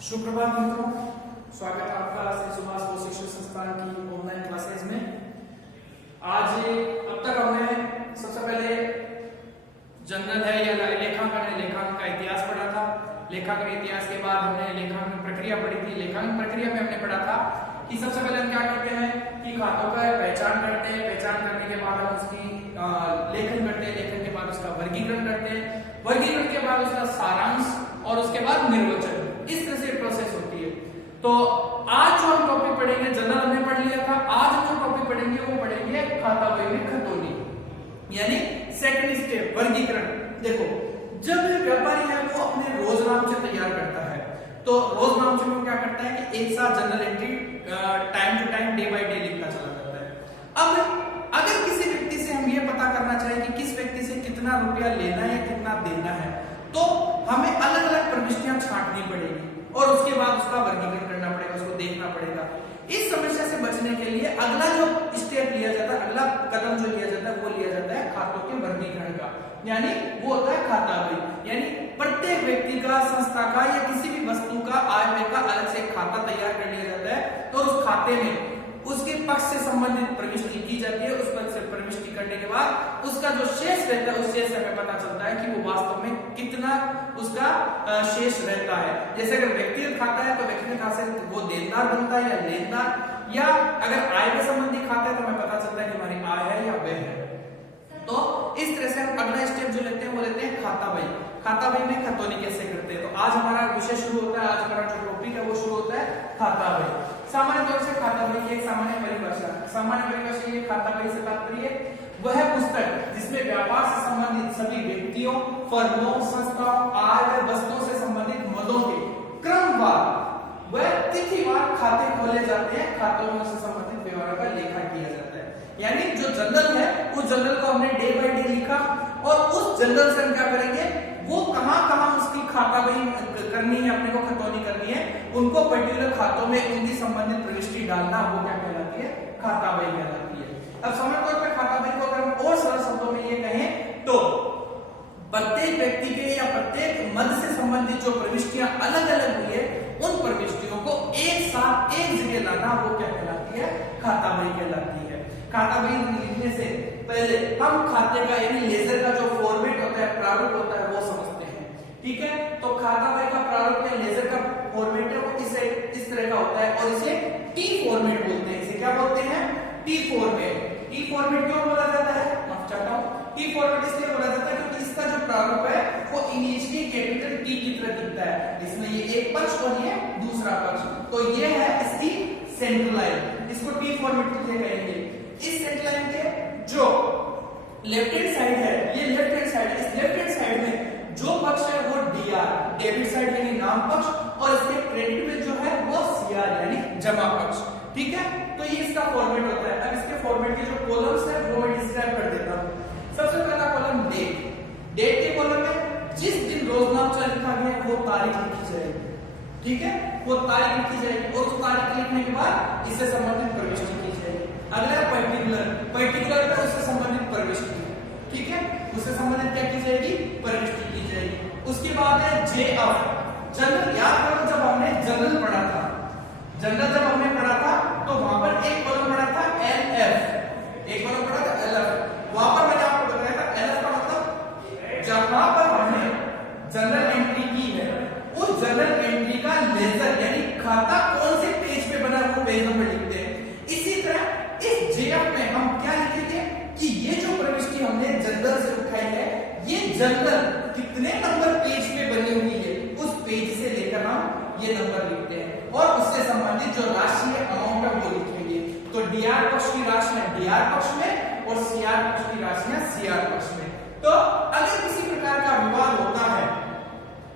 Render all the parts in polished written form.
सुप्रभात मित्रों, स्वागत है आपका श्री सुभाष बोस शिक्षण संस्थान की ऑनलाइन क्लासेस में। आज अब तक हमने सबसे पहले जनरल है या लेखांकन है, लेखांकन का इतिहास पढ़ा था। लेखांकन इतिहास के बाद हमने लेखांकन प्रक्रिया पढ़ी थी। लेखांकन प्रक्रिया में हमने पढ़ा था कि सबसे पहले हम क्या करते हैं कि खातों का पहचान करते हैं, पहचान करने के बाद हम उसकी लेखन करते हैं, लेखन के बाद उसका वर्गीकरण करते हैं, वर्गीकरण के बाद उसका सारांश और उसके बाद निर्वचन। इस तरह से प्रोसेस होती है। तो आज जो हम टॉपिक पढ़ेंगे, जनरल हमने पढ़ लिया था, आज हम जो टॉपिक पढ़ेंगे वो पढ़ेंगे खाता बही में खतौनी, यानी सेकंड स्टेप वर्गीकरण। देखो, जब व्यापारी है वो अपने रोजनामचे तैयार करता है, तो रोजनामचे में क्या करता है कि एक साथ general entry time to time day by day लिखता चला जाता है। अब अगर किसी व्यक्ति से हम ये पता करना चाहें कि किस व्यक्ति से कितना रुपया लेना है या कितना देना है, तो हमें अलग अलग प्रविष्टियां छांटनी पड़ेगी और उसके बाद उसका वर्गीकरण करना पड़ेगा, उसको देखना पड़ेगा। इस समस्या से बचने के लिए अगला जो स्टेप लिया जाता है, अगला कदम जो लिया जाता है वो लिया जाता है खातों के वर्गीकरण का, यानी वो होता है खाता बही। यानी प्रत्येक व्यक्ति का, संस्था का या किसी भी वस्तु का आय व्यय का अलग से खाता तैयार कर लिया जाता है। तो उस खाते में उसके पक्ष से संबंधित प्रविष्टि की जाती है। उस पक्ष से प्रविष्टि करने के बाद उसका जो शेष रहता है, उस शेष से हमें पता चलता है कि वो वास्तव में कितना उसका शेष रहता है। जैसे अगर व्यक्तिगत खाता है तो व्यक्तिगत खाता से वो देनदार बनता है या लेनदार, या अगर आय के संबंधी खाता है तो हमें पता चलता है कि हमारी आय है या व्यय है। तो इस तरह से हम अगला स्टेप जो लेते हैं वो लेते हैं खाता बही। खाता बही में खतौनी कैसे करते हैं, तो आज हमारा विषय शुरू होता है, आज हमारा जो टॉपिक है वो शुरू होता है खाता बही। सामान्य तौर से खाता बही की एक सामान्य परिभाषा ये खाता बही से तात्पर्य वह पुस्तक जिसमें व्यापार से संबंधित सभी व्यक्तियों, फर्मों, संस्थाओं, आय व वस्तुओं से संबंधित मदों के क्रमवार व तिथिवार खाते खोले जाते हैं। खातों में उससे संबंधित व्यवहारों का लेखा किया जाता है। यानी जो जनरल है उस जनरल को हमने डे बाय डे लिखा और उस जनरल से हम क्या करेंगे, वो कहां उसकी खाता बही करनी है, अपने को खतौनी करनी है, उनको पर्टिकुलर खातों में उनकी संबंधित प्रविष्टि डालना, वो क्या कहलाती है, खाता बही कहलाती है। अब सामान्य तौर पर खाता बही को अगर हम और सरल शब्दों में ये कहें तो प्रत्येक व्यक्ति के या प्रत्येक मद से संबंधित जो प्रविष्टियां अलग अलग हुई है, उन प्रविष्टियों को एक साथ एक जगह लाना, वो क्या कहलाती है, खाता बही कहलाती है। खाता बही लिखने से पहले हम खाते का यानी लेजर का जो फॉर्मेट होता है, प्रारूप होता है, वो समझते हैं। ठीक है, तो खाता बही का प्रारूप या लेजर का फॉर्मेट है वो इस तरह का होता है और इसे टी फॉर्मेट बोलते हैं। इसे क्या बोलते हैं, टी फॉर्मेट। टी फॉर्मेट क्यों बोला जाता है, माफ चाहता हूं, टी फॉर्मेट इसलिए बोला जाता है क्योंकि इसका जो प्रारूप है वो इंग्लिश की कैपिटल टी की तरह दिखता है। इसमें ये एक पक्ष और ये दूसरा पक्ष, तो ये है इसकी सेंटर लाइन, इसको टी फॉर्मेट कहेंगे। इस सेंटर लाइन के जो लेफ्ट हैंड साइड है, ये लेफ्ट हैंड साइड, इस लेफ्ट हैंड साइड में जो पक्ष है वो डीआर, डेबिट साइड यानी नाम पक्ष, और इसके क्रेडिट में जो है वो सीआर यानी जमा पक्ष। ठीक है, तो ये इसका फॉर्मेट होता है। अब इसके फॉर्मेट के जो कॉलम्स है वो मैं डिस्क्राइब कर देता हूं। सबसे पहला कॉलम डेट। डेट के कॉलम में जिस दिन रोजनामचा लिखा गया है वो तारीख लिखी जाएगी। ठीक है, वो तारीख लिखी जाएगी और उस तारीख लिखने के बाद इससे संबंधित प्रविष्टि की जाएगी। अगला पर्टिकुलर पे उससे संबंधित प्रविष्टि। ठीक है, उससे संबंधित क्या की जाएगी, प्रविष्टि की जाएगी। उसके बाद है जेएफ, जनरल। याद करो जब हमने जनरल पढ़ा था, जनरल जब हमने पढ़ा था तो वहां पर एक कॉलम पढ़ा था एलएफ, एक कॉलम पढ़ा था एलएफ। वहां पर मैंने आपको बताया था एलएफ का मतलब जहां पर हमने जनरल एंट्री की है उस जनरल एंट्री का लेजर यानी खाता कौन से पेज पे बना है वो पेज नंबर लिखते हैं। इसी तरह इस जेएफ में हम क्या लिखेंगे कि ये जो प्रविष्टि हमने जनरल से उठाई है, ये जनरल कितने नंबर पेज पे बनी हुई है, उस पेज से लेकर हम ये नंबर लिखते हैं और उससे संबंधित जो राशि है, अमाउंट है, वो लिखेंगे। तो डीआर पक्ष की राशियां डीआर पक्ष में और सीआर पक्ष की राशियां सीआर पक्ष में। तो अगर किसी प्रकार का विवाद होता है,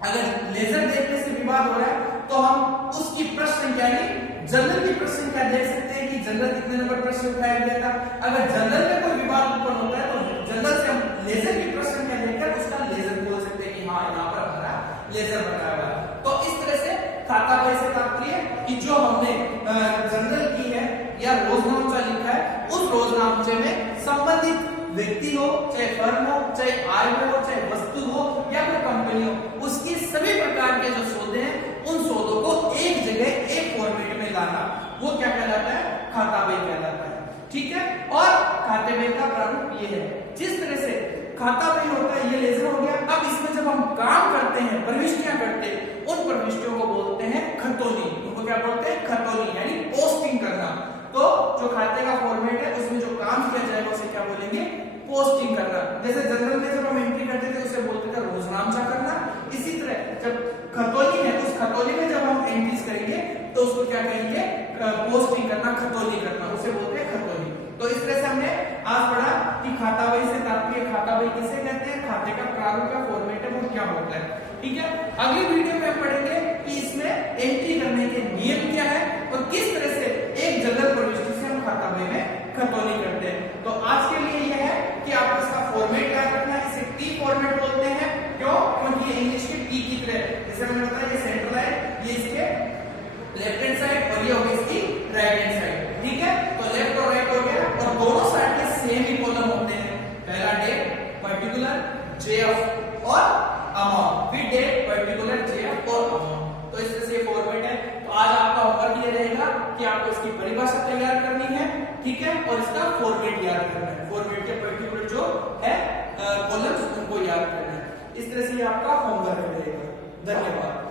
अगर लेजर देखने से विवाद हो रहा है, तो हम उसकी प्रश्न यानी जनरल की प्रश्न क्या देख सकते हैं कि जनरल कितने नंबर प्रश्न उठाया गया था। अगर जनरल में कोई विवाद उत्पन्न होता है तो जनरल से हम लेजर की प्रश्न क्या देखकर उसका लेजर बोल सकते हैं कि हाँ यहाँ पर हमारा लेजर बताया हुआ है। तो इस तरह से खाता बही से तात्पर्य कि जो हमने जनरल की है या रोजनामचा लिखा है, उस रोजनामचे में संबंधित व्यक्ति हो, चाहे फर्म हो, चाहे आय हो, चाहे वस्तु हो या कोई कंपनी हो, उसकी सभी प्रकार के जो सौदे हैं उन सौदों को ये है। जिस तरह से खाता बही होता है, ये लेजर हो गया। अब इसमें जब हम काम करते हैं, प्रविष्टियां करते हैं, उन प्रविष्टियों को बोलते हैं खतौनी। उनको क्या बोलते हैं? खतौनी, यानी पोस्टिंग करना। तो जो खाते का फॉर्मेट है उसमें जो काम किया जाएगा उसे क्या बोलेंगे? पोस्टिंग करना। जैसे जनरल में जब हम एंट्री करते थे उसे बोलते थे रोजनामचा करना। इसी तरह जब खतौनी है, उस खतौनी में जब हम एंट्रीज करेंगे तो उसको क्या कहेंगे? पोस्टिंग करना, खतौनी करना, उसे बोलते हैं खतौनी। तो इस तरह से हमने आज पढ़ा कि खाता बही से तात्पर्य, खाता बही किसे कहते हैं, खाते का प्रारूप का फॉर्मेट है वो क्या होता है। ठीक है, अगली वीडियो में हम पढ़ेंगे कि इसमें एंट्री करने के नियम क्या है और किस तरह से एक जनरल प्रविष्टि से हम खाता बही में खतौनी करते हैं। तो आज के लिए यह है कि आपको इसका फॉर्मेट याद रखना है। इसे टी फॉर्मेट बोलते हैं। क्यों? क्योंकि ये इंग्लिश के टी की तरह, जैसे मैंने बताया ये सेंट्रल है, ये इसके लेफ्ट हैंड साइड और ये होगी इसकी राइट हैंड साइड। ठीक है, तो लेफ्ट और राइट हो गया और दोनों साइड के सेम ही कॉलम होते हैं। पहला डेट, पर्टिकुलर, जेएफ और अमाउंट, फिर डेट, पर्टिकुलर, जेएफ और अमाउंट। तो इस तरह से फॉर्मेट है। तो आज आपका होमवर्क ये रहेगा कि आपको इसकी परिभाषा तैयार करनी है, ठीक है, और इसका फॉर्मेट याद करना है। फॉर्मेट के पर्टिकुलर जो है कॉलम्स उनको याद करना है। इस तरह से आपका होमवर्क रहेगा। धन्यवाद।